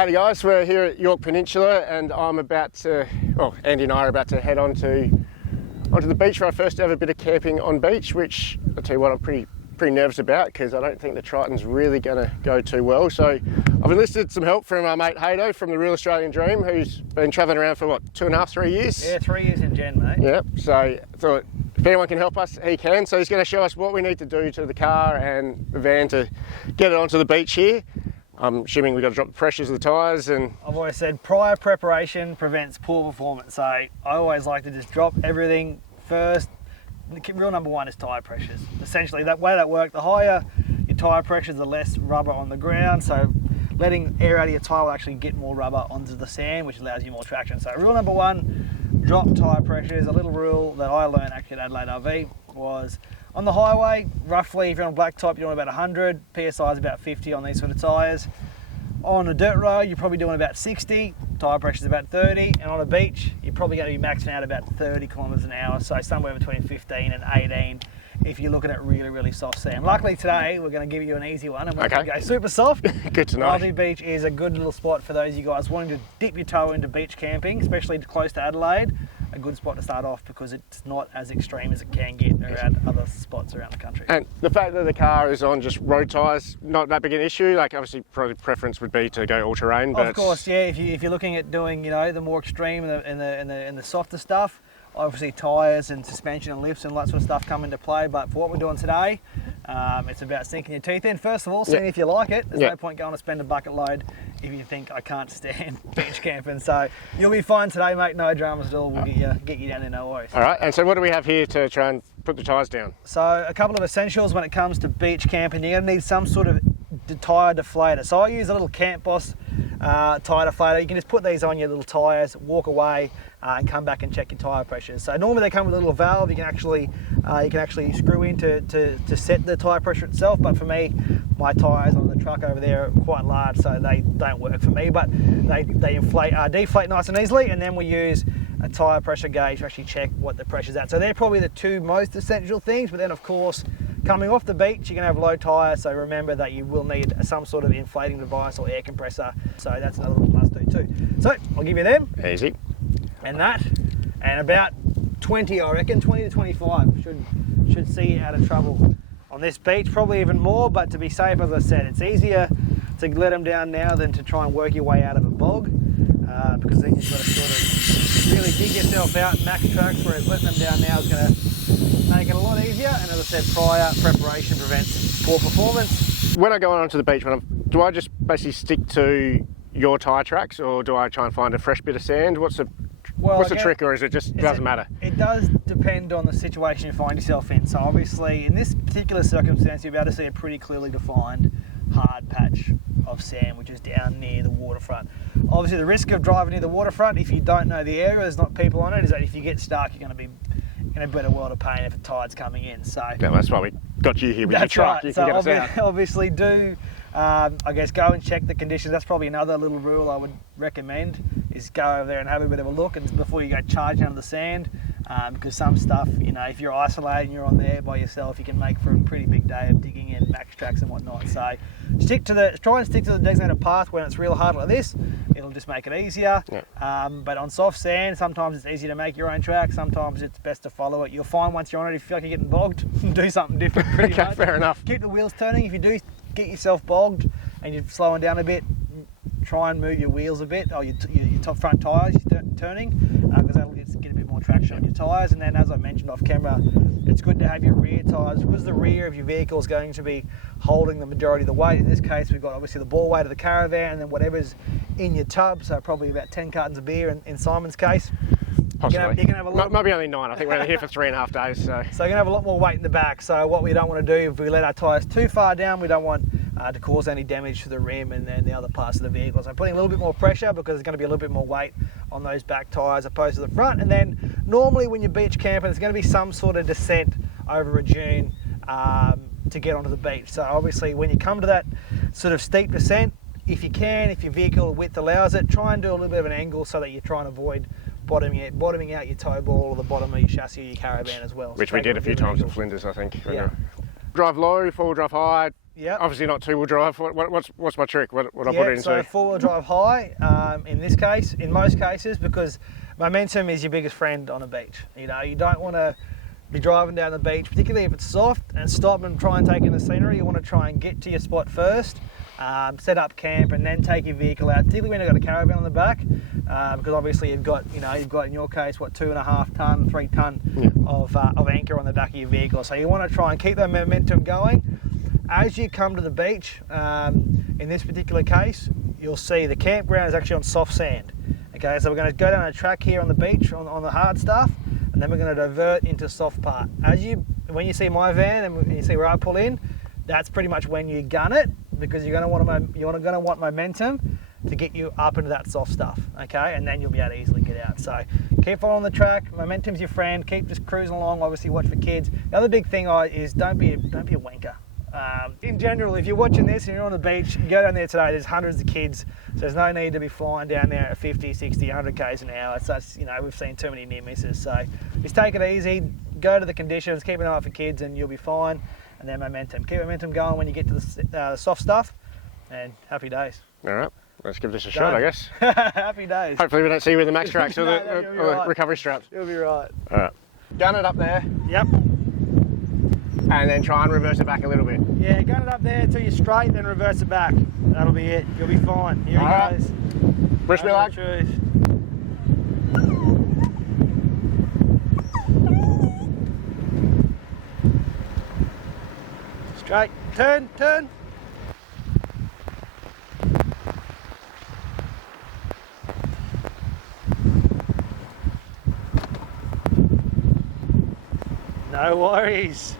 Howdy guys, we're here at York Peninsula and I'm about to, well, Andy and I are about to head onto the beach for our first ever bit of camping on beach, which I'll tell you what, I'm pretty nervous about because I don't think the Triton's really going to go too well. So I've enlisted some help from our mate Haydo from the Real Australian Dream, who's been travelling around for what, 2.5, 3 years? Yeah, 3 years in Gen, mate. Yep, so I thought if anyone can help us, he can. So he's going to show us what we need to do to the car and the van to get it onto the beach here. I'm assuming we've got to drop the pressures of the tyres and... I've always said prior preparation prevents poor performance, so I always like to just drop everything first. Rule number one is tyre pressures. Essentially, that way that works, the higher your tyre pressures, the less rubber on the ground, so letting air out of your tyre will actually get more rubber onto the sand, which allows you more traction. So rule number one, drop tyre pressures. A little rule that I learned actually at Adelaide RV was on the highway, roughly if you're on a black top, you're doing about 100, PSI is about 50 on these sort of tyres. On a dirt road, you're probably doing about 60, tyre pressure is about 30, and on a beach, you're probably going to be maxing out about 30 kilometres an hour, so somewhere between 15 and 18 if you're looking at really, really soft sand. Luckily today, we're going to give you an easy one, and we're going to go super soft. Good to know. Adelaide Beach is a good little spot for those of you guys wanting to dip your toe into beach camping, especially close to Adelaide. A good spot to start off because it's not as extreme as it can get around other spots around the country. And the fact that the car is on just road tyres, not that big an issue. Like obviously, probably preference would be to go all terrain. But of course, yeah. If you're looking at doing, you know, the more extreme and the softer stuff, obviously tyres and suspension and lifts and all that sort of stuff come into play. But for what we're doing today, it's about sinking your teeth in. First of all, seeing if you like it. There's no point going to spend a bucket load if you think I can't stand beach camping. So you'll be fine today, mate. No dramas at all. We'll get you down there, no worries. All right. And so what do we have here to try and put the tyres down? So a couple of essentials when it comes to beach camping. You're going to need some sort of tyre deflator. So I use a little Camp Boss tyre deflator. You can just put these on your little tyres, walk away, and come back and check your tyre pressures. So normally they come with a little valve you can actually screw in to set the tyre pressure itself. But for me, my tyres on the truck over there are quite large, so they don't work for me. But they deflate nice and easily, and then we use a tyre pressure gauge to actually check what the pressure's at. So they're probably the two most essential things. But then of course, coming off the beach, you're going to have low tyre, so remember that you will need some sort of inflating device or air compressor. So that's another little must do too. So I'll give you them. Easy. And that, and about 20, I reckon, 20 to 25 should see you out of trouble on this beach. Probably even more, but to be safe, as I said, it's easier to let them down now than to try and work your way out of a bog, because then you've got to sort of really dig yourself out max tracks, whereas letting them down now is going to make it a lot easier. And as I said, prior preparation prevents poor performance. When I go onto the beach, do I just basically stick to your tyre tracks, or do I try and find a fresh bit of sand? What's the trick, or is it just doesn't matter? It does depend on the situation you find yourself in. So obviously, in this particular circumstance, you'll be able to see a pretty clearly defined hard patch of sand, which is down near the waterfront. Obviously, the risk of driving near the waterfront, if you don't know the area, there's not people on it, is that if you get stuck, you're going to be in a better world of pain if a tide's coming in. So yeah, that's why we got you here with your truck. Right. You can get us out. Obviously do, I guess, go and check the conditions. That's probably another little rule I would recommend, is go over there and have a bit of a look and before you go charging under the sand, because some stuff, you know, if you're isolated and you're on there by yourself, you can make for a pretty big day of digging in max tracks and whatnot. So try and stick to the designated path when it's real hard like this. It'll just make it easier. Yeah. But on soft sand, sometimes it's easy to make your own track. Sometimes it's best to follow it. You'll find once you're on it, if you feel like you're getting bogged, do something different pretty much. Fair enough. Keep the wheels turning. If you do get yourself bogged and you're slowing down a bit, try and move your wheels a bit, or your top front tyres turning, because that'll get a bit more traction on your tyres. And then, as I mentioned off camera, it's good to have your rear tyres, because the rear of your vehicle is going to be holding the majority of the weight. In this case, we've got obviously the ball weight of the Caravan, and then whatever's in your tub, so probably about 10 cartons of beer in Simon's case. Possibly. You can have a lot. Maybe only 9. I think we're only here for 3.5 days. So you're going to have a lot more weight in the back. So what we don't want to do, if we let our tyres too far down, we don't want to cause any damage to the rim and then the other parts of the vehicle. So putting a little bit more pressure, because there's going to be a little bit more weight on those back tyres opposed to the front. And then normally when you're beach camping, there's going to be some sort of descent over a dune to get onto the beach. So obviously when you come to that sort of steep descent, if you can, if your vehicle width allows it, try and do a little bit of an angle so that you're trying to avoid bottoming out your tow ball or the bottom of your chassis or your Caravan as well. Which we did a few times in Flinders, I think. Yeah. Drive low, forward drive high, Yep. Obviously not two-wheel drive. What's my trick? What I put it Yeah, into? so four-wheel drive high in this case, in most cases, because momentum is your biggest friend on a beach. You know, you don't want to be driving down the beach, particularly if it's soft, and stop and try and take in the scenery. You want to try and get to your spot first, set up camp, and then take your vehicle out, particularly when you've got a caravan on the back, because obviously you've got in your case, 2.5 ton, 3 ton of anchor on the back of your vehicle. So you want to try and keep that momentum going. As you come to the beach, in this particular case, you'll see the campground is actually on soft sand. Okay, so we're going to go down a track here on the beach on the hard stuff, and then we're going to divert into soft part. When you see my van and you see where I pull in, that's pretty much when you gun it, because you're going to want momentum to get you up into that soft stuff. Okay, and then you'll be able to easily get out. So keep following the track. Momentum's your friend. Keep just cruising along. Obviously, watch for kids. The other big thing is don't be a wanker. In general, if you're watching this and you're on the beach, you go down there today, there's hundreds of kids, so there's no need to be flying down there at 50, 60, 100 k's an hour. So that's, we've seen too many near misses. So just take it easy, go to the conditions, keep an eye for kids, and you'll be fine. And then momentum. Keep momentum going when you get to the soft stuff, and happy days. All right, let's give this a shot, I guess. Happy days. Hopefully we don't see you with the max tracks or the right. recovery straps. You'll be right. All right. Gun it up there. Yep. And then try and reverse it back a little bit. Yeah, gun it up there until you're straight, then reverse it back. That'll be it. You'll be fine. Here he goes. Wish me luck. Truth. Straight. Turn. No worries.